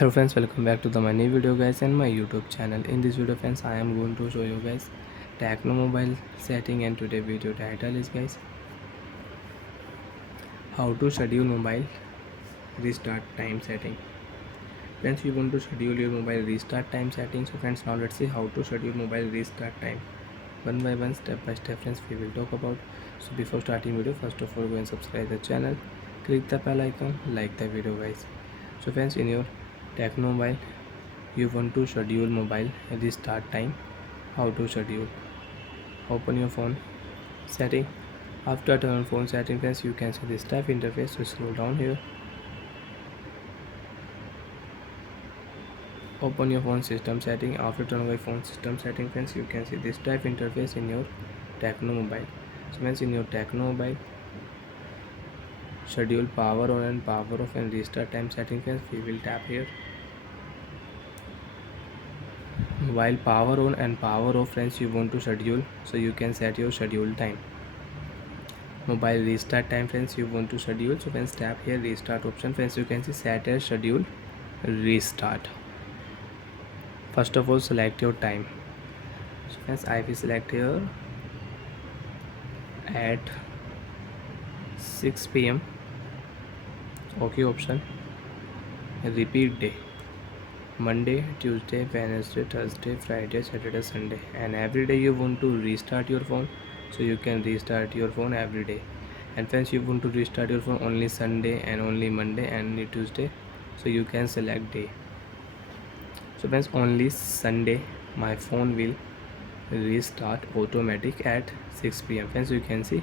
Hello friends, welcome back to my new video guys and my YouTube channel. In this video friends, I am going to show you guys Tecno mobile setting, and today video title is guys how to schedule mobile restart time setting. Friends, you want to schedule your mobile restart time setting. So friends, now let's see how to schedule mobile restart time. One by one, step by step friends, we will talk about. So before starting video, first of all go and subscribe the channel, click the bell icon, like the video guys. So friends, in your Tecno mobile, you want to schedule mobile restart time. How to schedule? Open your phone setting. After turn on phone setting friends, you can see this type interface. So scroll down here, open your phone system setting. After turn on phone system setting friends, you can see this type interface in your Tecno mobile. So friends, in your Tecno mobile, schedule power on and power off and restart time setting friends, we will tap here. While power on and power off friends, you want to schedule, so you can set your schedule time. Mobile restart time friends, you want to schedule, so friends tap here restart option friends, you can see set as schedule restart. First of all select your time. So friends, I will select here at 6 p.m. okay option. Repeat day: Monday, Tuesday, Wednesday, Thursday, Friday, Saturday, Sunday, and every day you want to restart your phone, so you can restart your phone every day. And friends, you want to restart your phone only Sunday and only Monday and only Tuesday, so you can select day. So friends, only Sunday my phone will restart automatic at 6 p.m. Friends, you can see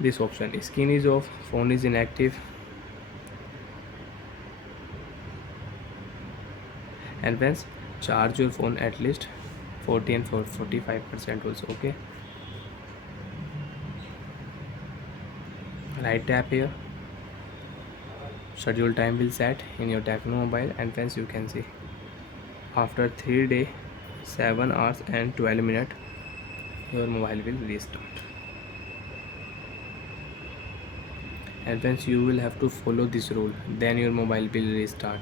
this option: screen is off, phone is inactive, and friends, charge your phone at least 40 and 45% also. Okay, right tap here, schedule time will set in your Tecno mobile, and friends, you can see after 3 days 7 hours and 12 minutes your mobile will restart. And friends, you will have to follow this rule, then your mobile will restart.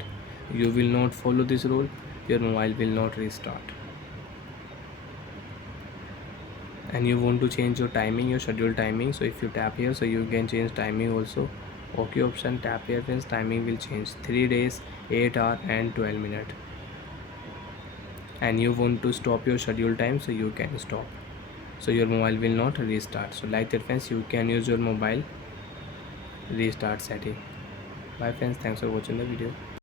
You will not follow this rule, your mobile will not restart. And you want to change your timing, your schedule timing, so if you tap here, so you can change timing also. Okay option, tap here friends, timing will change 3 days 8 hours and 12 minutes. And you want to stop your schedule time, so you can stop, so your mobile will not restart. So like that friends, you can use your mobile restart setting. Bye friends, thanks for watching the video.